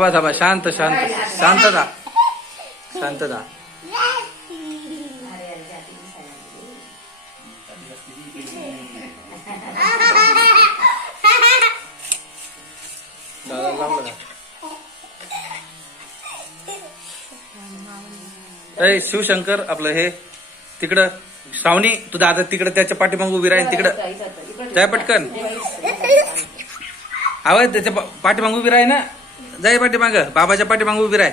थांबा थांबा, शांत शांत शांतता शांतता. दादा लावलं का? ए शिवशंकर आपलं हे तिकडं श्रावणी, तू दादा तिकडं त्याच्या पाठीमाग उभी राहील तिकडं जाय पटकन. आवाज त्याच्या पाठीमाग उभी राही ना, जाय पाठीमाग, बाबाच्या पाठीमाग उभी राह.